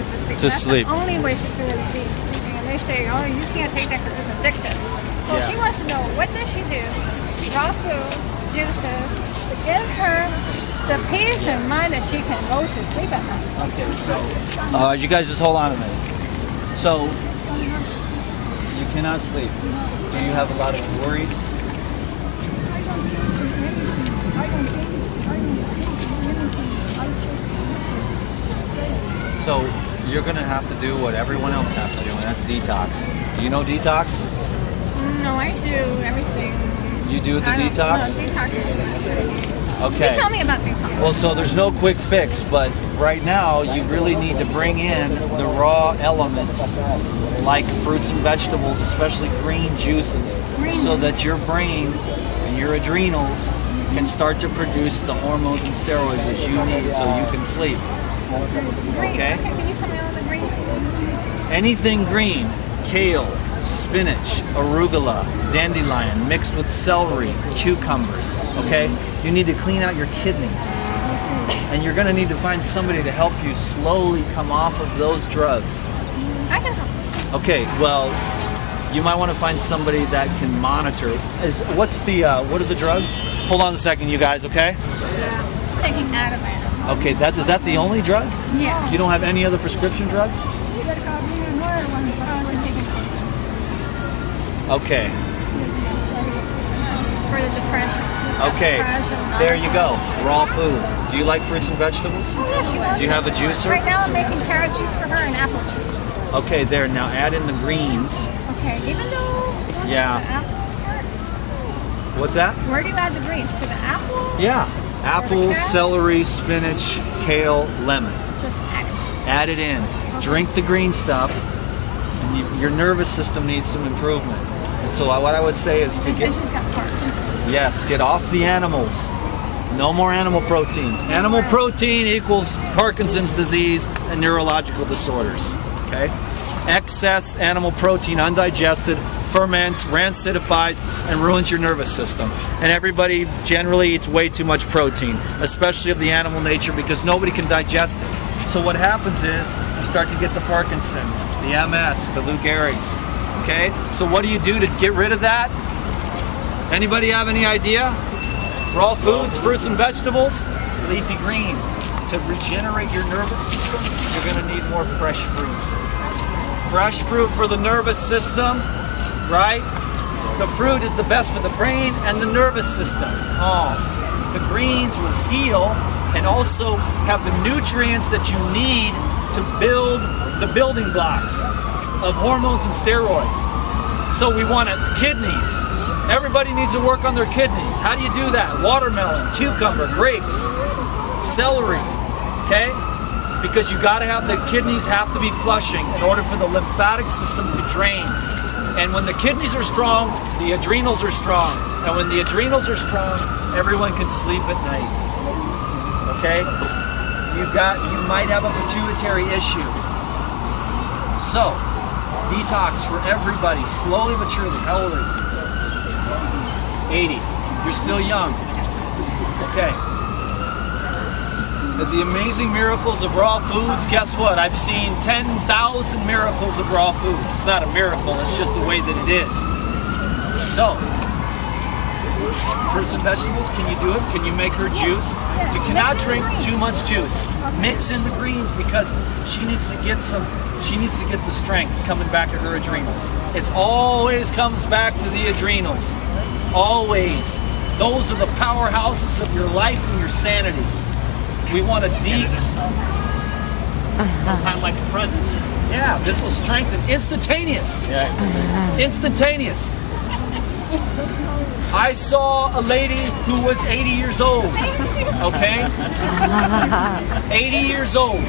goes to sleep. To That's sleep. the only way she's going to be sleeping. And they say, oh, you can't take that because it's addictive. So Yeah. she wants to know, what does she do? Raw foods, juices, to give her the peace of mind that she can go to sleep at night. Okay, so you guys just hold on a minute. So you cannot sleep. Do you have a lot of worries? So you're gonna have to do what everyone else has to do, and that's detox. Do you know detox? No, I do everything. You do the detox? No, detox is too much. Okay. You tell me about detox. Well, so there's no quick fix, but right now you really need to bring in the raw elements like fruits and vegetables, especially green juices, so that your brain and your adrenals can start to produce the hormones and steroids that you need so you can sleep. Okay? Can you tell me all the greens? Anything green, kale, spinach, arugula, dandelion, mixed with celery, cucumbers, okay? You need to clean out your kidneys. And you're gonna need to find somebody to help you slowly come off of those drugs. I can help. Okay, well, you might want to find somebody that can monitor. What are the drugs? Hold on a second, you guys, okay? Yeah. She's taking Ativan. Okay, is that the only drug? Yeah. You don't have any other prescription drugs? Oh, she's taking Ativan. Okay. For the depression. Okay, there you go. Raw food. Do you like fruits and vegetables? Yeah, she loves Do you have a it. juicer? Right now I'm making carrot juice for her and apple juice. Okay, there. Now add in the greens. Okay, even though... Yeah. The apple, What's that? where do you add the greens? To the apple? Yeah. Apple, celery, spinach, kale, lemon. Just Add it in. Drink the green stuff. And your nervous system needs some improvement. And so what I would say is to she's got Parkinson's. Yes, get off the animals. No more animal protein. Animal protein equals Parkinson's disease and neurological disorders. Okay? Excess animal protein, undigested, ferments, rancidifies, and ruins your nervous system. And everybody generally eats way too much protein, especially of the animal nature, because nobody can digest it. So what happens is you start to get the Parkinson's, the MS, the Lou Gehrig's. Okay? So what do you do to get rid of that? Anybody have any idea? Raw foods, fruits and vegetables, leafy greens. To regenerate your nervous system, you're going to need more fresh fruit. Fresh fruit for the nervous system, right? The fruit is the best for the brain and the nervous system. Calm. The greens will heal and also have the nutrients that you need to build the building blocks of hormones and steroids. So we want kidneys. Everybody needs to work on their kidneys. How do you do that? Watermelon, cucumber, grapes, celery, okay? Because you gotta have the kidneys have to be flushing in order for the lymphatic system to drain. And when the kidneys are strong, the adrenals are strong. And when the adrenals are strong, everyone can sleep at night. Okay? You might have a pituitary issue. So, detox for everybody, slowly but surely. How old are you? 80. You're still young. Okay. The amazing miracles of raw foods, guess what? I've seen 10,000 miracles of raw foods. It's not a miracle, it's just the way that it is. So, fruits and vegetables, can you do it? Can you make her juice? You cannot drink too much juice. Mix in the greens because she needs to get the strength coming back to her adrenals. It always comes back to the adrenals. Always. Those are the powerhouses of your life and your sanity. We want to time like the present. Yeah, this will strengthen. Instantaneous. Yeah. Instantaneous. I saw a lady who was 80 years old. Okay? 80 years old.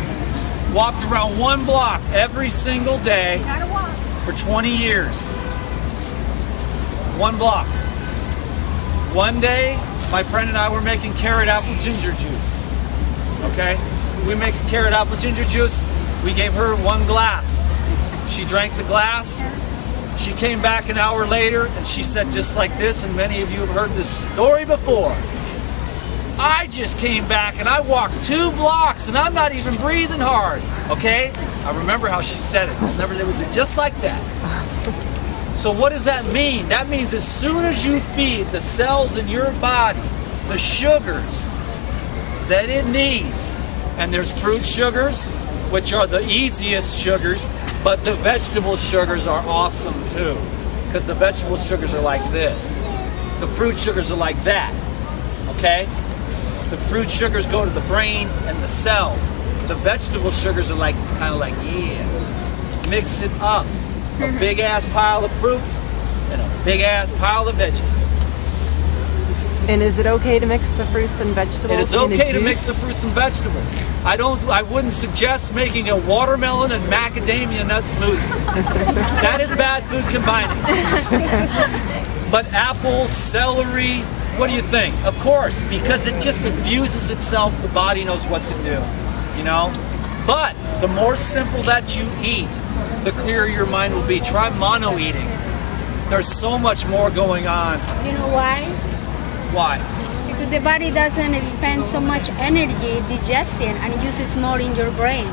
Walked around one block every single day for 20 years. One block. One day, my friend and I were making carrot apple ginger juice. Okay? We make carrot apple ginger juice. We gave her one glass. She drank the glass. She came back an hour later and she said just like this, and many of you have heard this story before. I just came back and I walked 2 blocks and I'm not even breathing hard. Okay? I remember how she said it. It was just like that. So what does that mean? That means as soon as you feed the cells in your body the sugars that it needs, and there's fruit sugars, which are the easiest sugars, but the vegetable sugars are awesome too, because the vegetable sugars are like this. The fruit sugars are like that, okay? The fruit sugars go to the brain and the cells. The vegetable sugars are like, kind of like, yeah, mix it up. A big ass pile of fruits and a big ass pile of veggies. And is it okay to mix the fruits and vegetables? It is okay to mix the fruits and vegetables. I wouldn't suggest making a watermelon and macadamia nut smoothie. That is bad food combining. But apples, celery, what do you think? Of course, because it just infuses itself, the body knows what to do, you know? But the more simple that you eat, the clearer your mind will be. Try mono eating. There's so much more going on. You know why? Why? Because the body doesn't spend so much energy digesting and uses more in your brain.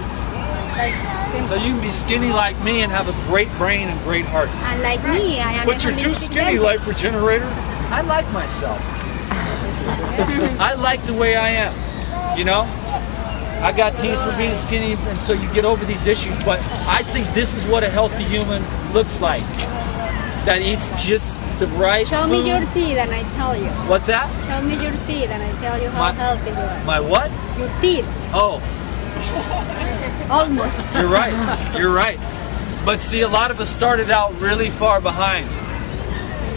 That's simple. So you can be skinny like me and have a great brain and great heart. And like me, I am. But you're too skinny, Life Regenerator. I like myself. I like the way I am. You know? I got teased for being skinny, and so you get over these issues, but I think this is what a healthy human looks like. That eats just the right Show food. me your teeth and I tell you. What's that? Show me your teeth and I tell you how healthy you are. My what? Your teeth. Oh, Almost. you're right. You're right. But see, a lot of us started out really far behind,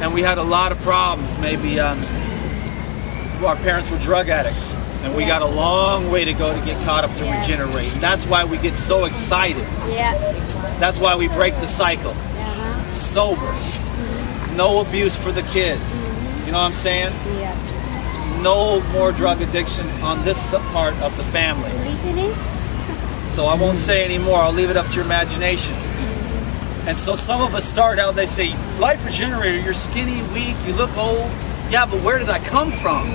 and we had a lot of problems. Maybe our parents were drug addicts, and we got a long way to go to get caught up to regenerate. And that's why we get so excited. Yeah. That's why we break the cycle. Sober. No abuse for the kids. You know what I'm saying? Yeah. No more drug addiction on this part of the family. Listening? So I won't say any more. I'll leave it up to your imagination. And so some of us start out, they say, Life Regenerator, you're skinny, weak, you look old. Yeah, but where did I come from?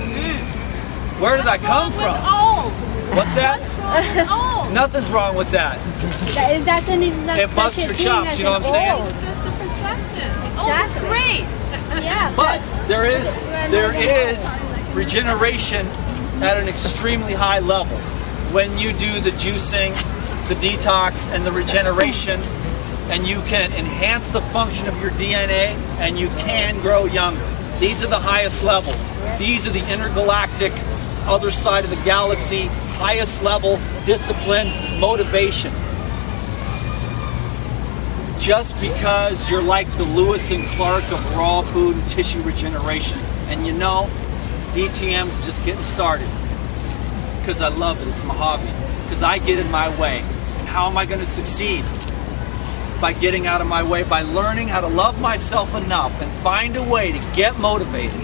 Where did I come from? Old. What's that? Old. Nothing's wrong with that. It busts your chops, you know what I'm saying? It's just a perception. Old is great. Yeah. But there is regeneration at an extremely high level. When you do the juicing, the detox, and the regeneration, and you can enhance the function of your DNA, and you can grow younger. These are the highest levels. These are the intergalactic, other side of the galaxy, highest level discipline, motivation. Just because you're like the Lewis and Clark of raw food and tissue regeneration. And you know, DTM's just getting started. Because I love it, it's my hobby. Because I get in my way. And how am I going to succeed? By getting out of my way, by learning how to love myself enough and find a way to get motivated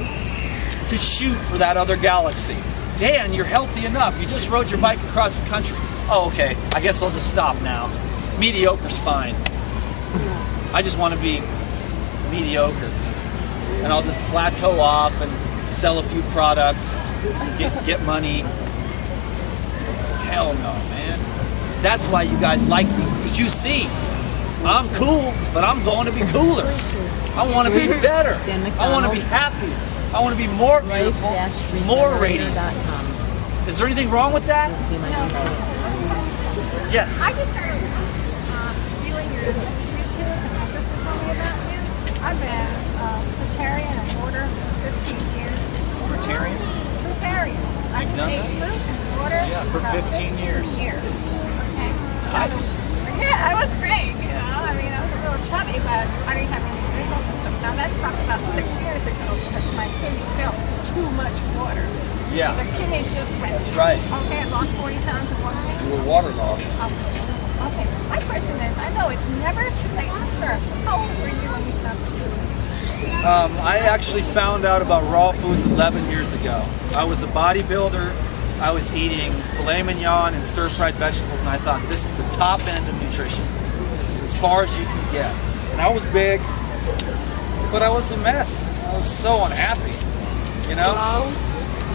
to shoot for that other galaxy. Dan, you're healthy enough. You just rode your bike across the country. Oh, okay. I guess I'll just stop now. Mediocre's fine. I just want to be mediocre. And I'll just plateau off and sell a few products, get money. Hell no, man. That's why you guys like me. Because you see, I'm cool, but I'm going to be cooler. I want to be better. I want to be happy. I want to be more beautiful, more radiant. Is there anything wrong with that? Yes. I just started viewing your YouTube, and my sister told me about you. I've been fruitarian and water for 15 years. Fruitarian? Fruitarian. I just ate fruit and water For about 15 years. Okay. Nice. Yeah, I was great, you know. I mean, I was a little chubby, but I didn't have any wrinkles and stuff. Now, that stopped about 6 years ago because my kidneys felt too much water. Yeah. The kidneys just went. That's right. Okay, I lost 40 pounds in 1 week. You were waterlogged. Okay, my question is, I know it's never too late to start. How old were you when you stopped eating? I actually found out about raw foods 11 years ago. I was a bodybuilder. I was eating filet mignon and stir-fried vegetables, and I thought, this is the top end of nutrition. This is as far as you can get. And I was big, but I was a mess. I was so unhappy, you know?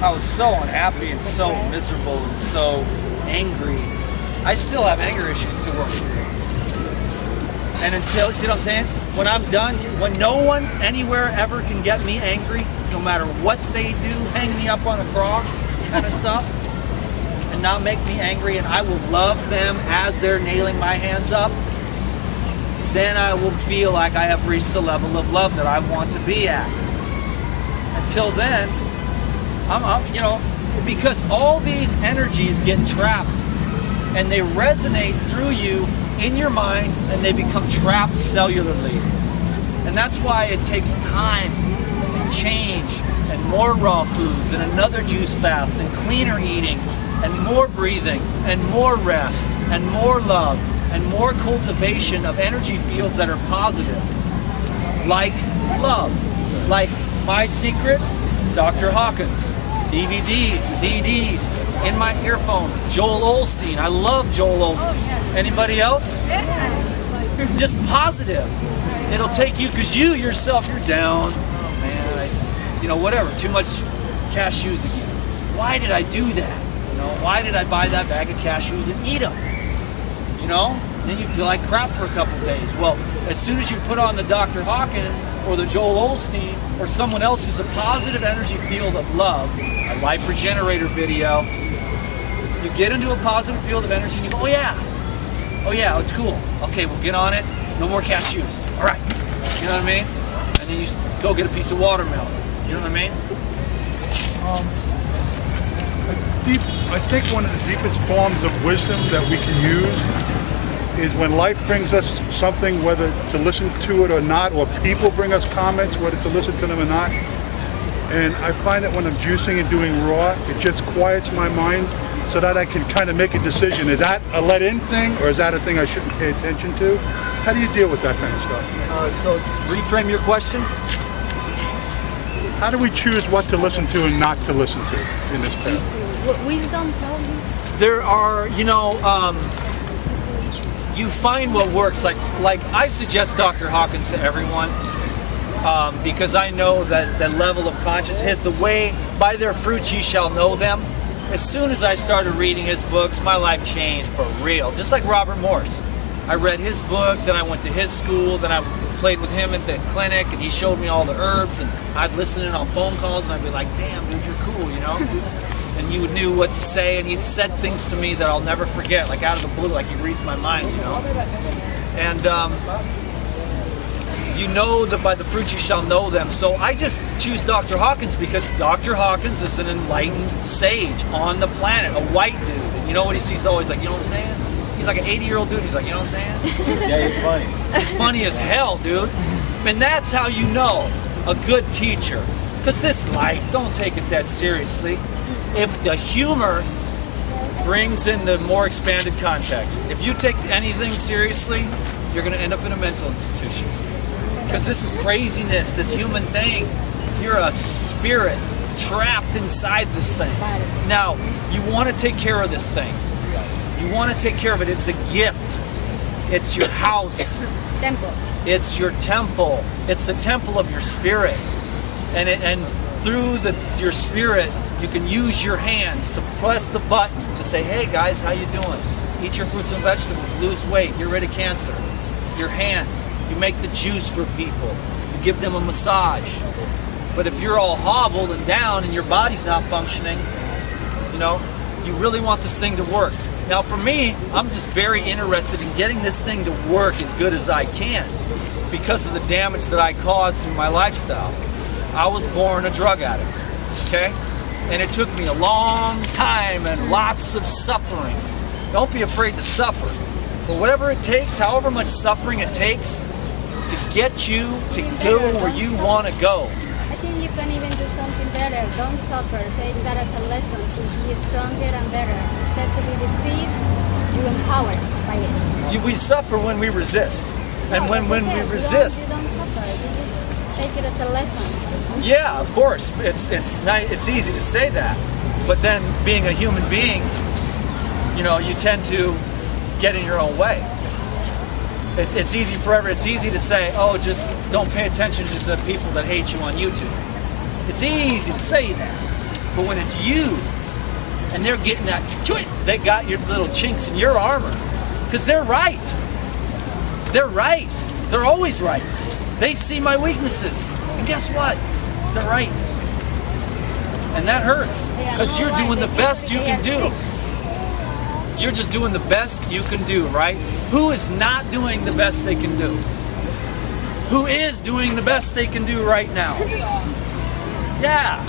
I was so unhappy and so miserable and so angry. I still have anger issues to work through. And until, see what I'm saying? When I'm done, when no one anywhere ever can get me angry, no matter what they do, hang me up on a cross kind of stuff, and not make me angry, and I will love them as they're nailing my hands up, then I will feel like I have reached the level of love that I want to be at. Until then, I'm up, you know, because all these energies get trapped and they resonate through you in your mind and they become trapped cellularly. And that's why it takes time and change and more raw foods and another juice fast and cleaner eating and more breathing and more rest and more love and more cultivation of energy fields that are positive, like love, like My Secret, Dr. Hawkins, DVDs, CDs, in my earphones, Joel Osteen. I love Joel Osteen. Anybody else? Just positive. It'll take you, because you yourself, you're down. Oh man, you know, whatever, too much cashews again. Why did I do that? You know, why did I buy that bag of cashews and eat them? You know, then you feel like crap for a couple days. Well, as soon as you put on the Dr. Hawkins or the Joel Osteen or someone else who's a positive energy field of love, a life regenerator video, you get into a positive field of energy and you go, oh yeah, it's cool. Okay, we'll get on it. No more cashews. All right. You know what I mean? And then you go get a piece of watermelon. You know what I mean? I think one of the deepest forms of wisdom that we can use is when life brings us something, whether to listen to it or not, or people bring us comments, whether to listen to them or not. And I find that when I'm juicing and doing raw, it just quiets my mind so that I can kind of make a decision. Is that a let-in thing, or is that a thing I shouldn't pay attention to? How do you deal with that kind of stuff? So reframe your question. How do we choose what to listen to and not to listen to in this path? Wisdom, probably. There are, you know, you find what works. Like I suggest Dr. Hawkins to everyone because I know that the level of consciousness, the way, by their fruits ye shall know them. As soon as I started reading his books, my life changed for real. Just like Robert Morse. I read his book, then I went to his school, then I played with him at the clinic, and he showed me all the herbs, and I'd listen in on phone calls, and I'd be like, damn, dude, you're cool, you know? And he knew what to say, and he'd said things to me that I'll never forget, like out of the blue, like he reads my mind, you know? And you know that by the fruits you shall know them. So I just choose Dr. Hawkins because Dr. Hawkins is an enlightened sage on the planet, a white dude. And you know what he sees always, like, you know what I'm saying? He's like an 80-year-old dude. He's like, you know what I'm saying? Yeah, he's funny. He's funny as hell, dude. And that's how you know a good teacher. Because this life, don't take it that seriously. If the humor brings in the more expanded context. If you take anything seriously, you're going to end up in a mental institution. Because this is craziness, this human thing. You're a spirit trapped inside this thing. Now, you want to take care of this thing. You want to take care of it. It's a gift. It's your house. Temple. It's your temple. It's the temple of your spirit. And through your spirit, you can use your hands to press the button to say, hey guys, how you doing? Eat your fruits and vegetables, lose weight, get rid of cancer. Your hands. You make the juice for people. You give them a massage. But if you're all hobbled and down and your body's not functioning, you know, you really want this thing to work. Now for me, I'm just very interested in getting this thing to work as good as I can because of the damage that I caused through my lifestyle. I was born a drug addict, okay? And it took me a long time and lots of suffering. Don't be afraid to suffer. But whatever it takes, however much suffering it takes to get you to go where you want to go. I think you can even do something better. Don't suffer. Take that as a lesson to be stronger and better. Instead to be defeated, you empower by it. We suffer when we resist. And when we resist... You don't suffer. You just take it as a lesson. Yeah, of course. It's easy to say that. But then being a human being, you know, you tend to get in your own way. It's easy it's easy to say, oh, just don't pay attention to the people that hate you on YouTube. It's easy to say that. But when it's you, and they're getting that, they got your little chinks in your armor. Because they're right. They're right. They're always right. They see my weaknesses. And guess what? They're right. And that hurts. Because you're doing the best you can do. You're just doing the best you can do, right? Who is not doing the best they can do? Who is doing the best they can do right now? Yeah.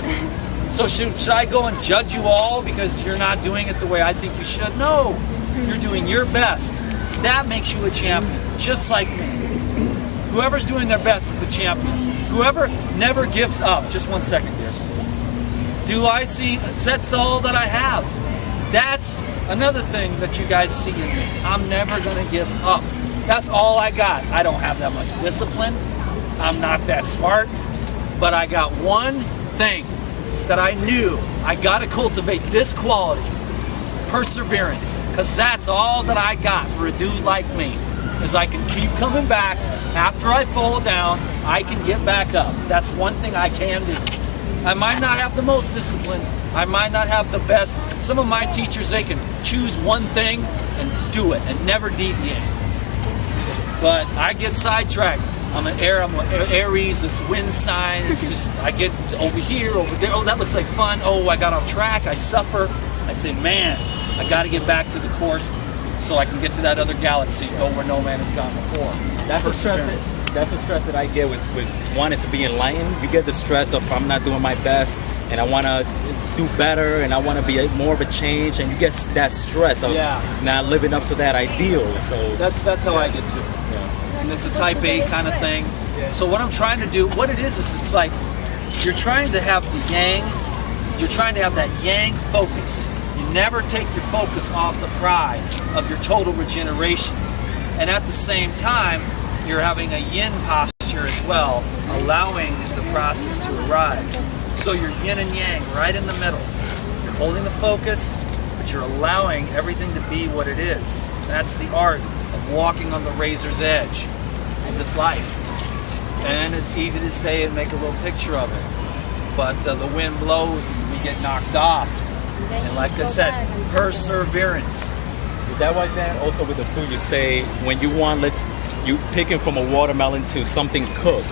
So should I go and judge you all because you're not doing it the way I think you should? No. You're doing your best. That makes you a champion, just like me. Whoever's doing their best is the champion. Whoever never gives up. Just 1 second, dear. Do I see? That's all that I have. That's another thing that you guys see in me. I'm never going to give up. That's all I got. I don't have that much discipline. I'm not that smart. But I got one thing that I knew I got to cultivate this quality. Perseverance. Because that's all that I got for a dude like me. Is I can keep coming back. After I fall down, I can get back up. That's one thing I can do. I might not have the most discipline. I might not have the best. Some of my teachers, they can choose one thing and do it and never deviate. But I get sidetracked. I'm an Aries, this wind sign. It's just, I get over here, over there. Oh, that looks like fun. Oh, I got off track. I suffer. I say, man, I got to get back to the course so I can get to that other galaxy, where no man has gone before. That's the stress that I get with wanting to be enlightened. You get the stress of I'm not doing my best and I want to do better and I want to be more of a change, and you get that stress of not living up to that ideal. So that's how I get to it. And it's a type A kind of thing. So what I'm trying to do, what it is it's like you're trying to have the yang, you're trying to have that yang focus. You never take your focus off the prize of your total regeneration. And at the same time, you're having a yin posture as well, allowing the process to arise. So you're yin and yang right in the middle. You're holding the focus, but you're allowing everything to be what it is. That's the art of walking on the razor's edge of this life. And it's easy to say and make a little picture of it. But the wind blows and we get knocked off. And like I said, perseverance. is that why then also with the food you say when you want, you picking from a watermelon to something cooked,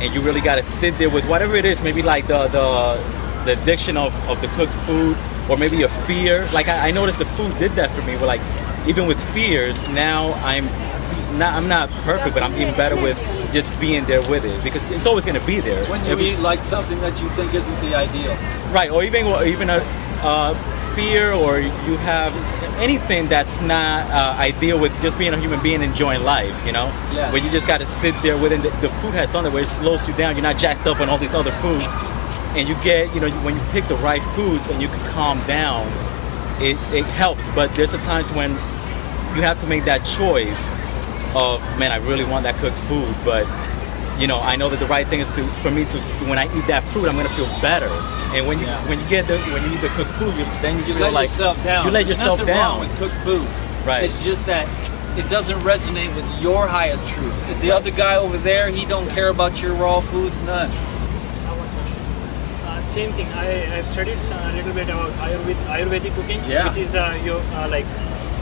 and you really got to sit there with whatever it is, maybe like the addiction of the cooked food, or maybe a fear. Like I noticed the food did that for me. Where like even with fears, now I'm not perfect, but I'm even better with just being there with it, because it's always going to be there. When you eat like something that you think isn't the ideal. Right, or even a fear, or you have anything that's not ideal with just being a human being enjoying life, you know? Yes. Where you just got to sit there with it. The food has something where it slows you down. You're not jacked up on all these other foods. And you get, when you pick the right foods and you can calm down, it helps. But there's a times when you have to make that choice of, man, I really want that cooked food, but I know that the right thing is for me to when I eat that food, I'm gonna feel better. And when you eat the cooked food, then you feel let like yourself down. you let yourself There's nothing down wrong with cooked food. Right. It's just that it doesn't resonate with your highest truth. The other guy over there, he don't care about your raw foods, none. Same thing. I've studied a little bit about Ayurvedic cooking, Yeah. which is the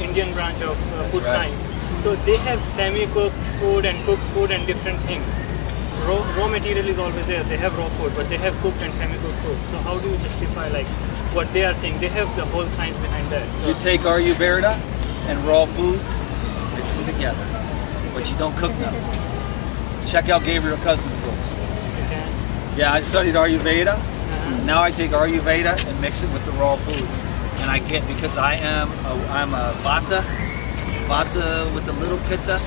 Indian branch of food right. science. So they have semi-cooked food and cooked food and different things. Raw material is always there. They have raw food, but they have cooked and semi-cooked food. So how do you justify what they are saying? They have the whole science behind that. So You take Ayurveda and raw foods, mix them together, but you don't cook them. Check out Gabriel Cousins' books. Yeah, I studied Ayurveda. Now I take Ayurveda and mix it with the raw foods, and I get, because I'm a Vata with a little Pitta.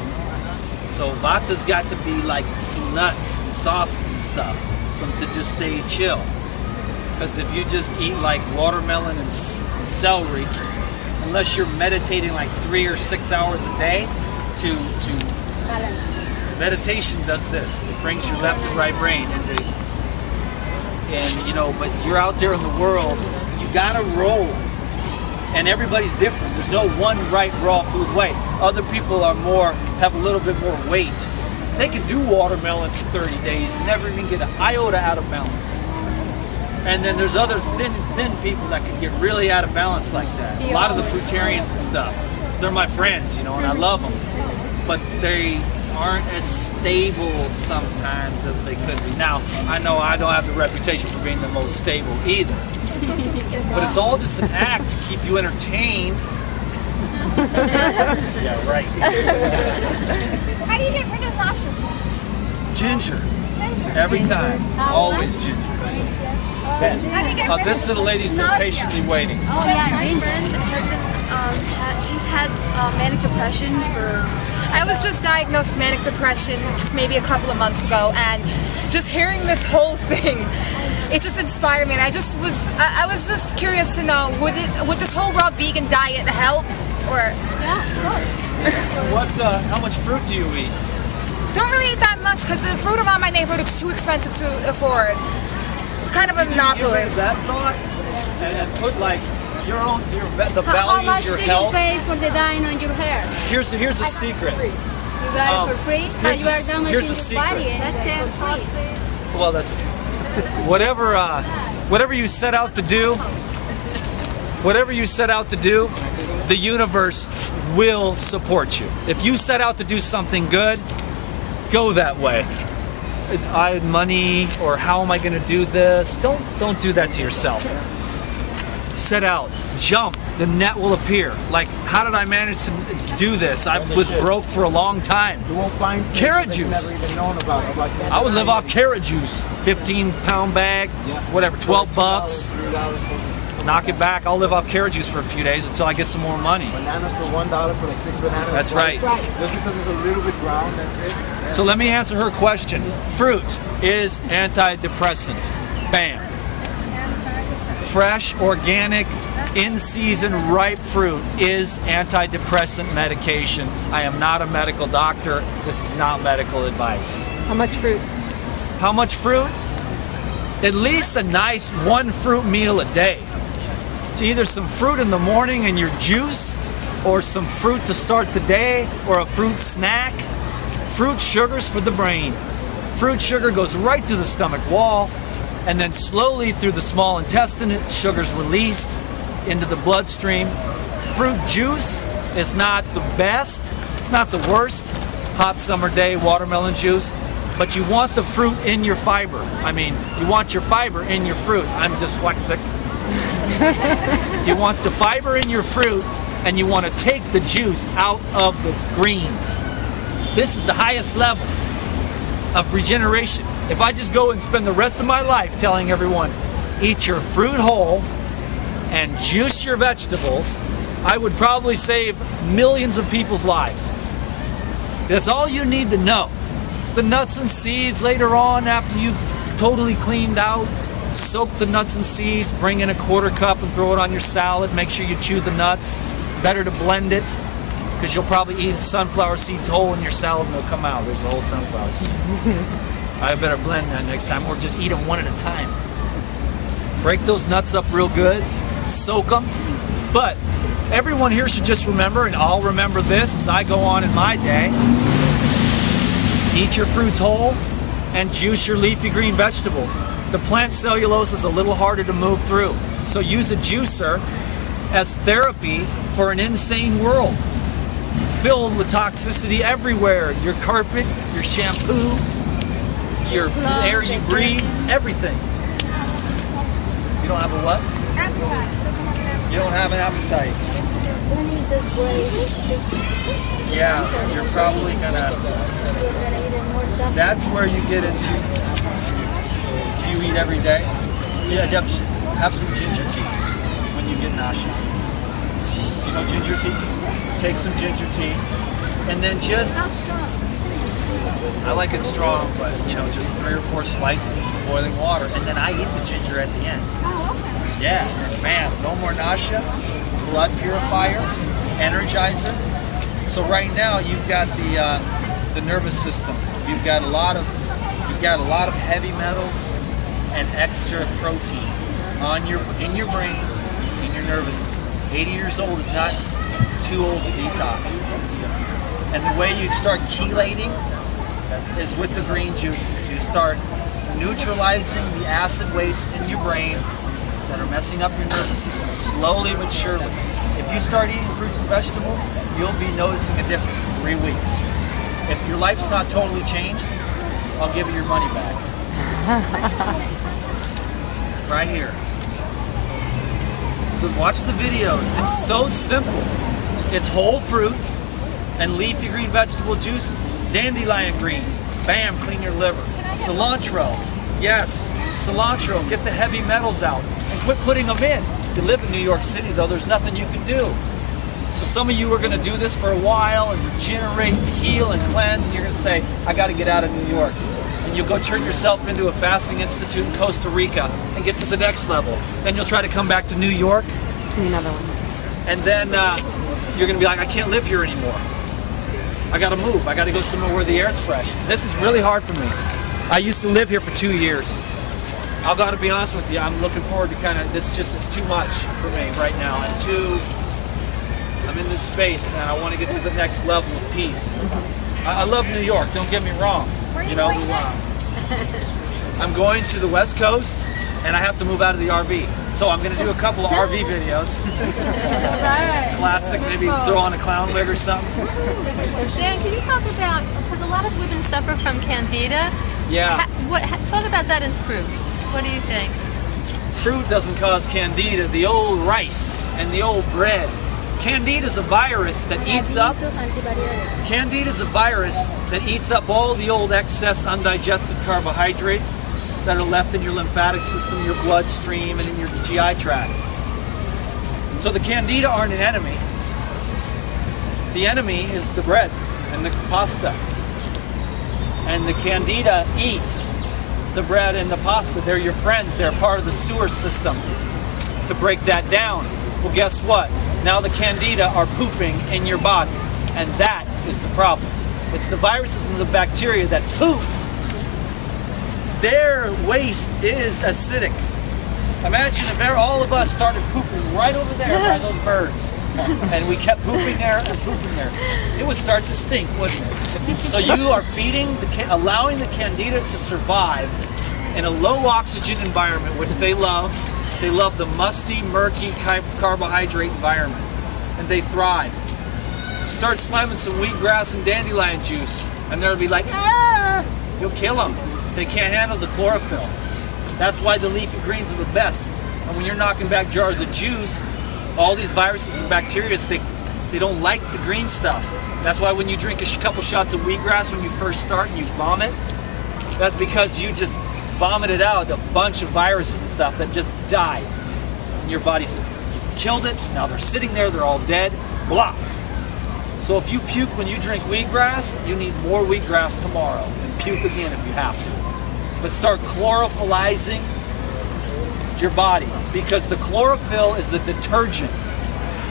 So Vata's got to be like some nuts and sauces and stuff, to just stay chill. Because if you just eat like watermelon and celery, unless you're meditating like 3 or 6 hours a day, to meditation does this. It brings your left and right brain into. And but you're out there in the world, you gotta roll. And everybody's different. There's no one right raw food way. Other people have a little bit more weight. They can do watermelon for 30 days and never even get an iota out of balance. And then there's other thin people that can get really out of balance like that. A lot of the fruitarians and stuff, they're my friends, you know, and I love them. But they aren't as stable sometimes as they could be. Now, I know I don't have the reputation for being the most stable either. But it's all just an act to keep you entertained. Yeah, right. How do you get rid of nauseousness? Ginger. Ginger. Every time. Always ginger. How do you get rid This of little lady's been nausea? patiently waiting. Oh, yeah, My ginger. friend has been, she's had manic depression for. I was just diagnosed with manic depression just maybe a couple of months ago, and just hearing this whole thing, it just inspired me. And I was just curious to know, would this whole raw vegan diet help, or? Yeah, of course. How much fruit do you eat? Don't really eat that much because the fruit around my neighborhood is too expensive to afford. It's kind of a monopoly. That thought and put like the How value much of your did you health. pay for the dyeing on your hair? Here's a secret. You got it for free? But here's you are damaging here's a your secret. body and that's for free. Well, that's whatever you set out to do. Whatever you set out to do, the universe will support you. If you set out to do something good, go that way. I had money, or how am I going to do this? Don't do that to yourself. Set out, jump, the net will appear. Like, how did I manage to do this? I was broke for a long time. You won't find Carrot things you've juice. never even known about that. I would live off carrot juice, 15-pound bag, whatever, 12 bucks. $3 Knock it back. I'll live off carrot juice for a few days until I get some more money. bananas for $1 for like 6 bananas. That's right. Just because it's a little bit brown, that's it. So let me answer her question. Fruit is antidepressant. Bam. Fresh, organic, in-season, ripe fruit is antidepressant medication. I am not a medical doctor. This is not medical advice. How much fruit? How much fruit? At least a nice one fruit meal a day. It's either some fruit in the morning in your juice, or some fruit to start the day, or a fruit snack. Fruit sugar's for the brain. Fruit sugar goes right through the stomach wall, and then slowly through the small intestine, sugar's released into the bloodstream. Fruit juice is not the best, it's not the worst. Hot summer day, watermelon juice. But you want the fruit in your fiber. I mean, you want your fiber in your fruit. I'm dyslexic. You want the fiber in your fruit, and you want to take the juice out of the greens. This is the highest levels of regeneration. If I just go and spend the rest of my life telling everyone, eat your fruit whole and juice your vegetables, I would probably save millions of people's lives. That's all you need to know. The nuts and seeds later on, after you've totally cleaned out, soak the nuts and seeds, bring in a quarter cup and throw it on your salad. Make sure you chew the nuts. Better to blend it, because you'll probably eat sunflower seeds whole in your salad and they'll come out. There's a whole sunflower seed. I better blend that next time, or just eat them one at a time. Break those nuts up real good, soak them. But everyone here should just remember, and I'll remember this as I go on in my day, eat your fruits whole and juice your leafy green vegetables. The plant cellulose is a little harder to move through, so use a juicer as therapy for an insane world filled with toxicity everywhere. Your carpet, your shampoo, your air you breathe, everything. You don't have a what? You don't have an appetite. Yeah, you're probably gonna. That's where you get into. Do you eat every day? Yeah, have some ginger tea when you get nauseous. Do you know ginger tea? Take some ginger tea, and then just. I like it strong, but just 3 or 4 slices in some boiling water, and then I eat the ginger at the end. Oh, okay. Yeah, bam, no more nausea, blood purifier, energizer. So right now you've got the nervous system. You've got a lot of heavy metals and extra protein in your brain, in your nervous system. 80 years old is not too old to detox. And the way you start chelating is with the green juices. You start neutralizing the acid waste in your brain that are messing up your nervous system slowly but surely. If you start eating fruits and vegetables, you'll be noticing a difference in 3 weeks. If your life's not totally changed, I'll give you your money back. Right here. So watch the videos. It's so simple. It's whole fruits and leafy green vegetable juices. Dandelion greens. Bam, clean your liver. Cilantro. Yes, cilantro. Get the heavy metals out and quit putting them in. You live in New York City, though, there's nothing you can do. So some of you are going to do this for a while and regenerate, heal, and cleanse, and you're going to say, I got to get out of New York. And you'll go turn yourself into a fasting institute in Costa Rica and get to the next level. Then you'll try to come back to New York. Another one. And then you're going to be like, I can't live here anymore. I got to move. I got to go somewhere where the air's fresh. This is really hard for me. I used to live here for 2 years. I've got to be honest with you, I'm looking forward to this just is too much for me right now. I'm in this space, man. I want to get to the next level of peace. I love New York, don't get me wrong. You know, I'm going to the West Coast and I have to move out of the RV. So I'm going to do a couple of RV videos. Classic, maybe throw on a clown wig or something. Dan, can you talk about, because a lot of women suffer from candida. Yeah. Talk about that in fruit. What do you think? Fruit doesn't cause candida. The old rice and the old bread. Candida is a virus that eats up. Candida is a virus that eats up all the old excess undigested carbohydrates that are left in your lymphatic system, your bloodstream, and in your GI tract. So the candida aren't an enemy. The enemy is the bread and the pasta. And the candida eat the bread and the pasta. They're your friends. They're part of the sewer system to break that down. Well, guess what? Now the candida are pooping in your body, and that is the problem. It's the viruses and the bacteria that poop. Their waste is acidic. Imagine if all of us started pooping right over there by those birds, and we kept pooping there and pooping there. It would start to stink, wouldn't it? So you are feeding, allowing the candida to survive in a low oxygen environment, which they love. They love the musty, murky carbohydrate environment, and they thrive. Start slamming some wheatgrass and dandelion juice, and they'll be like, ah! You'll kill them. They can't handle the chlorophyll. That's why the leafy greens are the best. And when you're knocking back jars of juice, all these viruses and bacteria, they don't like the green stuff. That's why when you drink a couple shots of wheatgrass when you first start and you vomit, that's because you just vomited out a bunch of viruses and stuff that just died. And your body said, you killed it, now they're sitting there, they're all dead, blah. So if you puke when you drink wheatgrass, you need more wheatgrass tomorrow and puke again if you have to. But start chlorophyllizing your body, because the chlorophyll is the detergent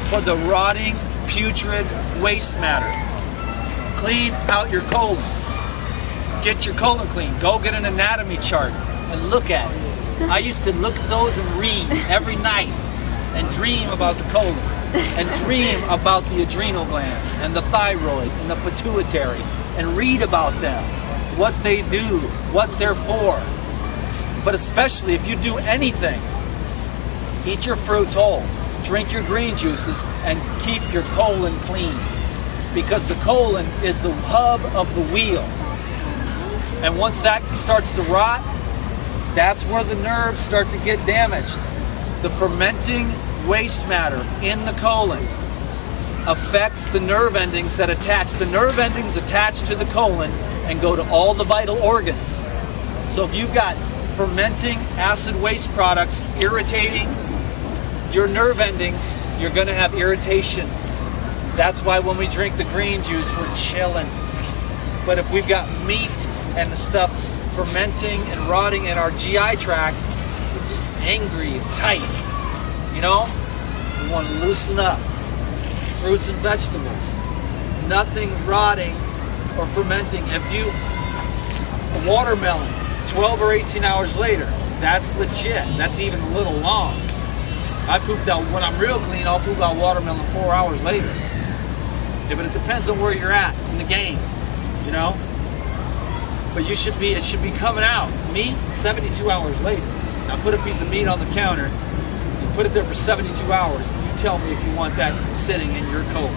for the rotting, putrid waste matter. Clean out your colon. Get your colon clean. Go get an anatomy chart and look at it. I used to look at those and read every night and dream about the colon and dream about the adrenal glands and the thyroid and the pituitary and read about them, what they do, what they're for. But especially if you do anything, eat your fruits whole, drink your green juices, and keep your colon clean, because the colon is the hub of the wheel. And once that starts to rot, that's where the nerves start to get damaged. The fermenting waste matter in the colon affects the nerve endings that attach. The nerve endings attach to the colon and go to all the vital organs. So if you've got fermenting acid waste products irritating your nerve endings, you're going to have irritation. That's why when we drink the green juice, we're chilling. But if we've got meat and the stuff fermenting and rotting in our GI tract, we're just angry and tight. You know? We want to loosen up. Fruits and vegetables. Nothing rotting or fermenting. A watermelon, 12 or 18 hours later, that's legit. That's even a little long. I pooped out, when I'm real clean, I'll poop out watermelon 4 hours later. Yeah, but it depends on where you're at in the game, you know? But it should be coming out. Meat, 72 hours later. Now put a piece of meat on the counter, you put it there for 72 hours, you tell me if you want that sitting in your coat.